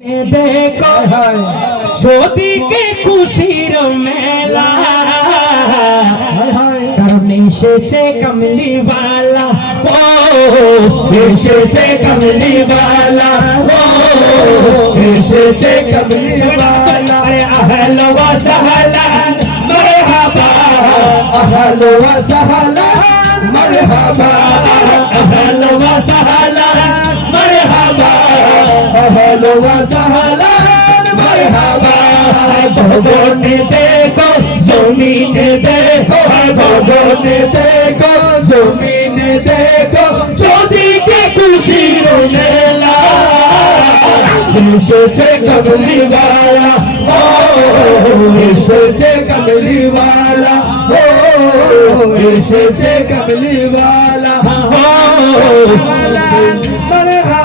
দেখো যদিকে খুশির মেলা কারণ এসেছে কমলিওয়ালা। ও এসেছে কমলিওয়ালা। ও এসেছে কমলিওয়ালা। আহলো ওয়া সাহলান মারহাবা। আহলো ওয়া সাহলান মারহাবা। আহলো ওয়া সাহলান মারহাবা গগনে দেখো জমিনে দেখো গগনে দেখো জমিনে দেখো যদিকে খুশির মেলা এসেছে কমলিওয়ালা ও এসেছে কমলিওয়ালা ও এসেছে কমলিওয়ালা মারহাবা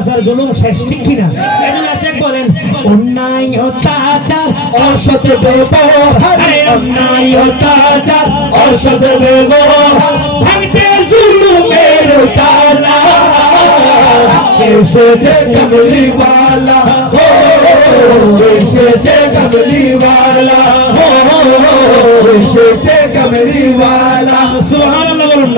অত্যাচার জুলুম শেষ, ঠিক কিনা? বলেন, অন্যায়, অত্যাচার, অসৎ ব্যবহার অন্যায়, অত্যাচার, অসৎ ব্যবহার জুলুমের তালা, এসেছে কমলিওয়ালা ও এসেছে কমলিওয়ালা ও এসেছে কমলিওয়ালা সুবহানাল্লাহ বলুন